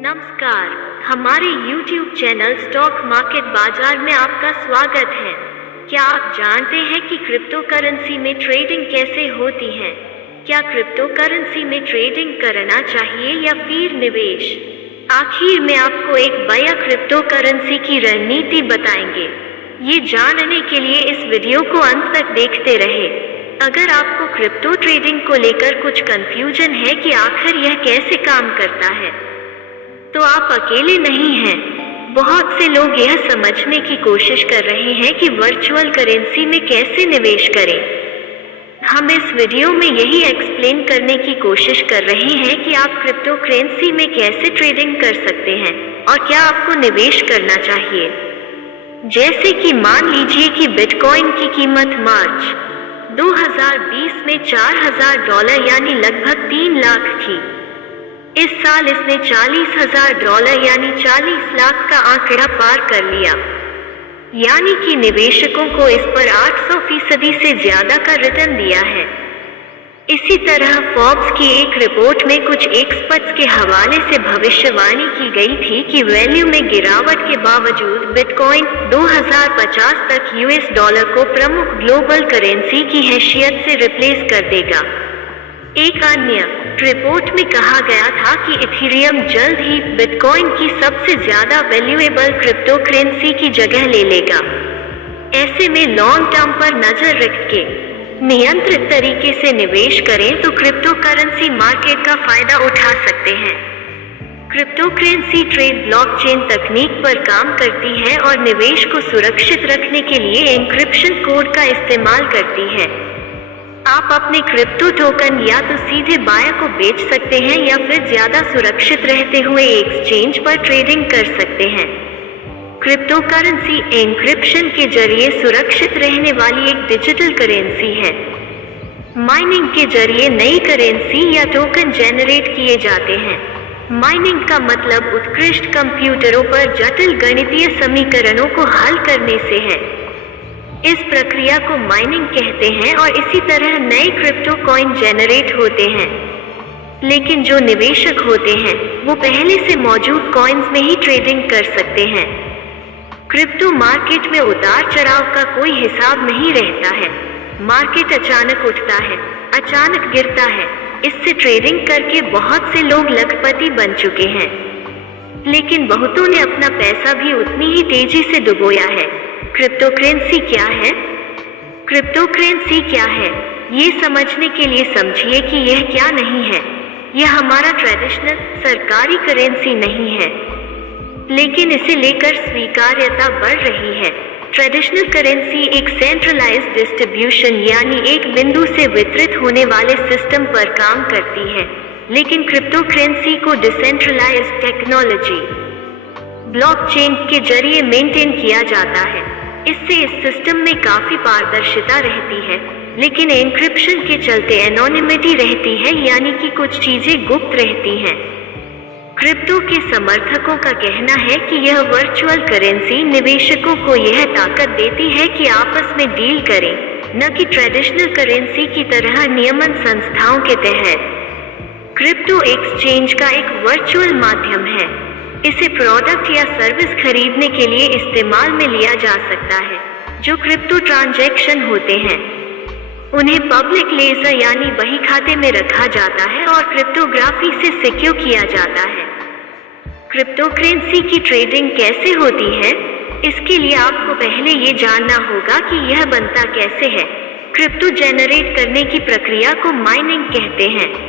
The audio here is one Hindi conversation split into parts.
नमस्कार, हमारे YouTube चैनल स्टॉक मार्केट बाजार में आपका स्वागत है। क्या आप जानते हैं कि क्रिप्टो करेंसी में ट्रेडिंग कैसे होती है? क्या क्रिप्टो करेंसी में ट्रेडिंग करना चाहिए या फिर निवेश? आखिर में आपको एक बया क्रिप्टो करेंसी की रणनीति बताएंगे। ये जानने के लिए इस वीडियो को अंत तक देखते रहे। अगर आपको क्रिप्टो ट्रेडिंग को लेकर कुछ कंफ्यूजन है कि आखिर यह कैसे काम करता है, तो आप अकेले नहीं हैं। बहुत से लोग यह समझने की कोशिश कर रहे हैं कि वर्चुअल करेंसी में कैसे निवेश करें। हम इस वीडियो में यही एक्सप्लेन करने की कोशिश कर रहे हैं कि आप क्रिप्टो करेंसी में कैसे ट्रेडिंग कर सकते हैं और क्या आपको निवेश करना चाहिए। जैसे कि मान लीजिए कि बिटकॉइन की कीमत मार्च 2020 में $4,000 यानी लगभग 3 लाख थी। इस साल इसने $40,000 यानी 40 लाख का आंकड़ा पार कर लिया, यानी कि निवेशकों को इस पर 800% से ज्यादा का रिटर्न दिया है। इसी तरह फोर्ब्स की एक रिपोर्ट में कुछ एक्सपर्ट्स के हवाले से भविष्यवाणी की गई थी कि वैल्यू में गिरावट के बावजूद बिटकॉइन 2050 तक US डॉलर को प्रमुख ग्लोबल करेंसी की हैसियत से रिप्लेस कर देगा। एक अन्य रिपोर्ट में कहा गया था कि इथेरियम जल्द ही बिटकॉइन की सबसे ज्यादा वैल्यूएबल क्रिप्टो करेंसी की जगह ले लेगा। ऐसे में लॉन्ग टर्म पर नजर रख के नियंत्रित तरीके से निवेश करें तो क्रिप्टो करेंसी मार्केट का फायदा उठा सकते हैं। क्रिप्टो करेंसी ट्रेड ब्लॉकचेन तकनीक पर काम करती है और निवेश को सुरक्षित रखने के लिए एन्क्रिप्शन कोड का इस्तेमाल करती है। आप अपने क्रिप्टो टोकन या तो सीधे बायर को बेच सकते हैं या फिर ज्यादा सुरक्षित रहते हुए एक्सचेंज पर ट्रेडिंग कर सकते हैं। क्रिप्टो करेंसी एन्क्रिप्शन के जरिए सुरक्षित रहने वाली एक डिजिटल करेंसी है। माइनिंग के जरिए नई करेंसी या टोकन जेनरेट किए जाते हैं। माइनिंग का मतलब उत्कृष्ट कंप्यूटरों पर जटिल गणितीय समीकरणों को हल करने से है। इस प्रक्रिया को माइनिंग कहते हैं और इसी तरह नए क्रिप्टो कॉइन जेनरेट होते हैं। लेकिन जो निवेशक होते हैं वो पहले से मौजूद कॉइन्स में ही ट्रेडिंग कर सकते हैं। क्रिप्टो मार्केट में उतार चढ़ाव का कोई हिसाब नहीं रहता है। मार्केट अचानक उठता है, अचानक गिरता है। इससे ट्रेडिंग करके बहुत से लोग लखपति बन चुके हैं, लेकिन बहुतों ने अपना पैसा भी उतनी ही तेजी से डुबोया है। क्रिप्टो करेंसी क्या है? क्रिप्टो करेंसी क्या है, ये समझने के लिए समझिए कि यह क्या नहीं है। यह हमारा ट्रेडिशनल सरकारी करेंसी नहीं है, लेकिन इसे लेकर स्वीकार्यता बढ़ रही है। ट्रेडिशनल करेंसी एक सेंट्रलाइज्ड डिस्ट्रीब्यूशन यानी एक बिंदु से वितरित होने वाले सिस्टम पर काम करती है, लेकिन क्रिप्टो करेंसी को डिसेंट्रलाइज्ड टेक्नोलॉजी ब्लॉकचेन के जरिए मेंटेन किया जाता है। इससे इस सिस्टम में काफी पारदर्शिता रहती है, लेकिन एन्क्रिप्शन के चलते एनोनिमिटी रहती है, यानी कि कुछ चीजें गुप्त रहती हैं। क्रिप्टो के समर्थकों का कहना है कि यह वर्चुअल करेंसी निवेशकों को यह ताकत देती है कि आपस में डील करें, न कि ट्रेडिशनल करेंसी की तरह नियमन संस्थाओं के तहत। क्रिप्टो एक्सचेंज का एक वर्चुअल माध्यम है। इसे प्रोडक्ट या सर्विस खरीदने के लिए इस्तेमाल में लिया जा सकता है। जो क्रिप्टो ट्रांजैक्शन होते हैं उन्हें पब्लिक लेजर यानी बही खाते में रखा जाता है और क्रिप्टोग्राफी से सिक्योर किया जाता है। क्रिप्टो करेंसी की ट्रेडिंग कैसे होती है? इसके लिए आपको पहले ये जानना होगा कि यह बनता कैसे है। क्रिप्टो जेनरेट करने की प्रक्रिया को माइनिंग कहते हैं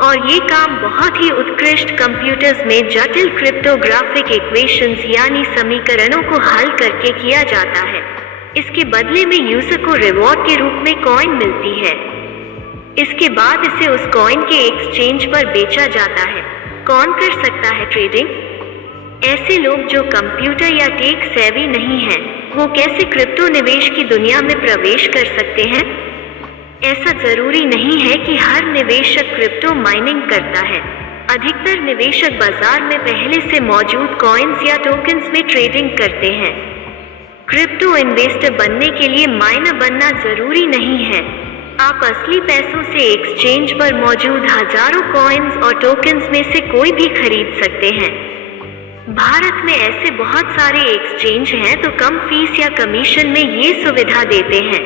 और ये काम बहुत ही उत्कृष्ट कंप्यूटर्स में जटिल क्रिप्टोग्राफिक इक्वेशंस यानी समीकरणों को हल करके किया जाता है। इसके बदले में यूजर को रिवॉर्ड के रूप में कॉइन मिलती है। इसके बाद इसे उस कॉइन के एक्सचेंज पर बेचा जाता है। कौन कर सकता है ट्रेडिंग? ऐसे लोग जो कंप्यूटर या टेक सेवी नहीं हैं, वो कैसे क्रिप्टो निवेश की दुनिया में प्रवेश कर सकते हैं? ऐसा जरूरी नहीं है कि हर निवेशक क्रिप्टो माइनिंग करता है। अधिकतर निवेशक बाजार में पहले से मौजूद कॉइन्स या टोकन्स में ट्रेडिंग करते हैं। क्रिप्टो इन्वेस्टर बनने के लिए माइनर बनना जरूरी नहीं है। आप असली पैसों से एक्सचेंज पर मौजूद हजारों कॉइन्स और टोकन्स में से कोई भी खरीद सकते हैं। भारत में ऐसे बहुत सारे एक्सचेंज हैं तो कम फीस या कमीशन में ये सुविधा देते हैं।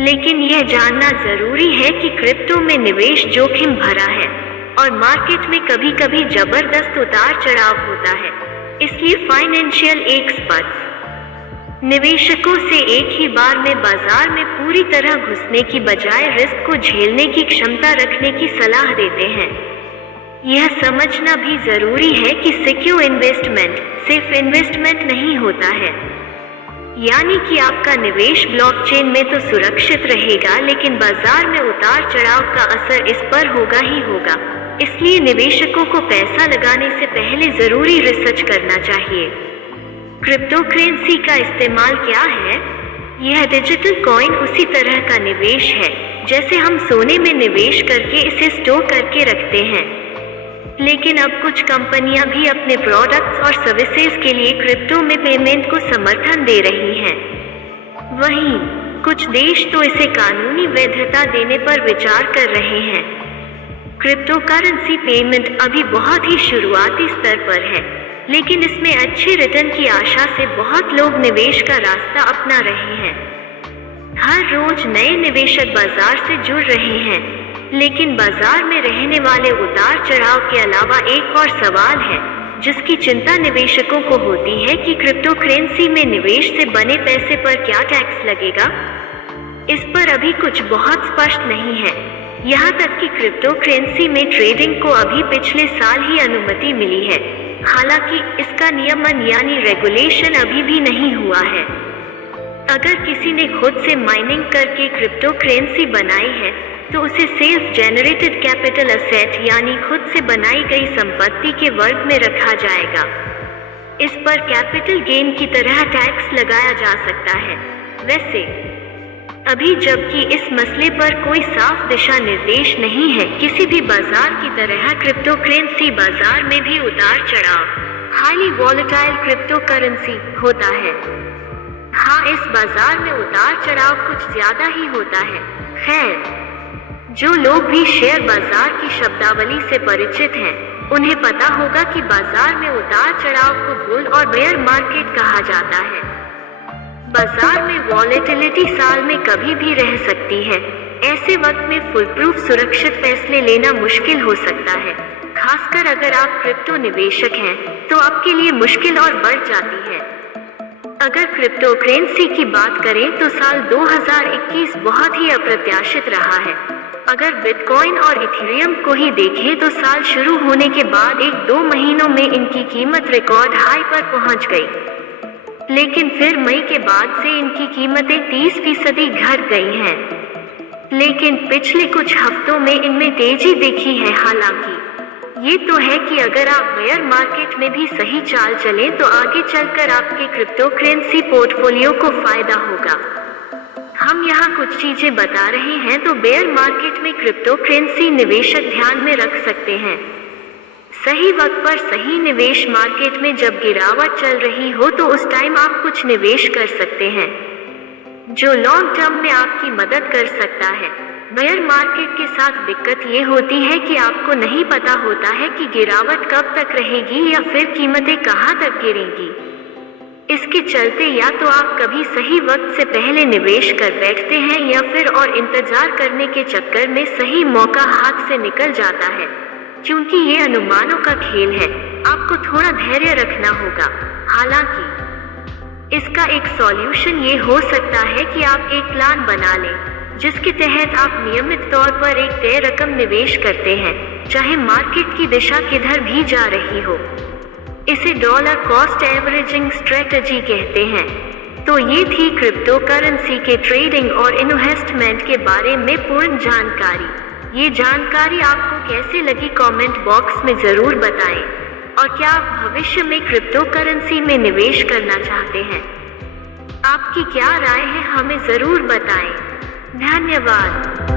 लेकिन यह जानना जरूरी है कि क्रिप्टो में निवेश जोखिम भरा है और मार्केट में कभी कभी जबरदस्त उतार चढ़ाव होता है। इसलिए फाइनेंशियल एक्सपर्ट्स निवेशकों से एक ही बार में बाजार में पूरी तरह घुसने की बजाय रिस्क को झेलने की क्षमता रखने की सलाह देते हैं। यह समझना भी जरूरी है कि सिक्योर इन्वेस्टमेंट सिर्फ इन्वेस्टमेंट नहीं होता है, यानी कि आपका निवेश ब्लॉकचेन में तो सुरक्षित रहेगा लेकिन बाजार में उतार चढ़ाव का असर इस पर होगा ही होगा। इसलिए निवेशकों को पैसा लगाने से पहले जरूरी रिसर्च करना चाहिए। क्रिप्टो करेंसी का इस्तेमाल क्या है? यह डिजिटल कॉइन उसी तरह का निवेश है जैसे हम सोने में निवेश करके इसे स्टोर करके रखते हैं। लेकिन अब कुछ कंपनियां भी अपने प्रोडक्ट्स और सर्विसेज के लिए क्रिप्टो में पेमेंट को समर्थन दे रही हैं। वहीं कुछ देश तो इसे कानूनी वैधता देने पर विचार कर रहे हैं। क्रिप्टो करेंसी पेमेंट अभी बहुत ही शुरुआती स्तर पर है, लेकिन इसमें अच्छे रिटर्न की आशा से बहुत लोग निवेश का रास्ता अपना रहे हैं। हर रोज नए निवेशक बाजार से जुड़ रहे हैं, लेकिन बाजार में रहने वाले उतार चढ़ाव के अलावा एक और सवाल है जिसकी चिंता निवेशकों को होती है कि क्रिप्टो करेंसी में निवेश से बने पैसे पर क्या टैक्स लगेगा। इस पर अभी कुछ बहुत स्पष्ट नहीं है। यहाँ तक कि क्रिप्टो करेंसी में ट्रेडिंग को अभी पिछले साल ही अनुमति मिली है, हालांकि इसका नियमन यानी रेगुलेशन अभी भी नहीं हुआ है। अगर किसी ने खुद से माइनिंग करके क्रिप्टो करेंसी बनाई है तो उसे सेल्फ जेनरेटेड कैपिटल असेट यानी खुद से बनाई गई संपत्ति के वर्ग में रखा जाएगा। इस पर कैपिटल गेन की तरह टैक्स लगाया जा सकता है। वैसे अभी जबकि इस मसले पर कोई साफ दिशा निर्देश नहीं है, किसी भी बाजार की तरह क्रिप्टो करेंसी बाजार में भी उतार चढ़ाव हाईली वॉलेटाइल क्रिप्टो करेंसी होता है। हाँ, इस बाजार में उतार चढ़ाव कुछ ज्यादा ही होता है। खैर, जो लोग भी शेयर बाजार की शब्दावली से परिचित हैं, उन्हें पता होगा कि बाजार में उतार चढ़ाव को बुल और बेयर मार्केट कहा जाता है। बाजार में वॉलेटिलिटी साल में कभी भी रह सकती है। ऐसे वक्त में फुल प्रूफ सुरक्षित फैसले लेना मुश्किल हो सकता है। खासकर अगर आप क्रिप्टो निवेशक हैं तो आपके लिए मुश्किल और बढ़ जाती है। अगर क्रिप्टो करेंसी की बात करें तो साल 2021 बहुत ही अप्रत्याशित रहा है। अगर बिटकॉइन और इथेरियम को ही देखें तो साल शुरू होने के बाद 1-2 महीनों में इनकी कीमत रिकॉर्ड हाई पर पहुंच गई, लेकिन फिर मई के बाद से इनकी कीमतें 30% घट गई हैं। लेकिन पिछले कुछ हफ्तों में इनमें तेजी दिखी है। हालांकि ये तो है कि अगर आप बेयर मार्केट में भी सही चाल चलें तो आगे चलकर आपके क्रिप्टो करेंसी पोर्टफोलियो को फायदा होगा। हम यहाँ कुछ चीजें बता रहे हैं तो बेयर मार्केट में क्रिप्टो करेंसी निवेशक ध्यान में रख सकते हैं। सही वक्त पर सही निवेश मार्केट में जब गिरावट चल रही हो तो उस टाइम आप कुछ निवेश कर सकते हैं जो लॉन्ग टर्म में आपकी मदद कर सकता है। बेयर मार्केट के साथ दिक्कत ये होती है कि आपको नहीं पता होता है कि गिरावट कब तक रहेगी या फिर कीमतें कहां तक गिरेंगी। इसके चलते या तो आप कभी सही वक्त से पहले निवेश कर बैठते हैं या फिर और इंतजार करने के चक्कर में सही मौका हाथ से निकल जाता है। क्योंकि ये अनुमानों का खेल है, आपको थोड़ा धैर्य रखना होगा। हालांकि इसका एक सॉल्यूशन ये हो सकता है कि आप एक प्लान बना लें जिसके तहत आप नियमित तौर पर एक तय रकम निवेश करते हैं, चाहे मार्केट की दिशा किधर भी जा रही हो। इसे डॉलर कॉस्ट एवरेजिंग स्ट्रेटजी कहते हैं। तो ये थी क्रिप्टो करेंसी के ट्रेडिंग और इन्वेस्टमेंट के बारे में पूर्ण जानकारी। ये जानकारी आपको कैसे लगी कमेंट बॉक्स में जरूर बताएं। और क्या आप भविष्य में क्रिप्टो करेंसी में निवेश करना चाहते हैं? आपकी क्या राय है, हमें जरूर बताएं। धन्यवाद।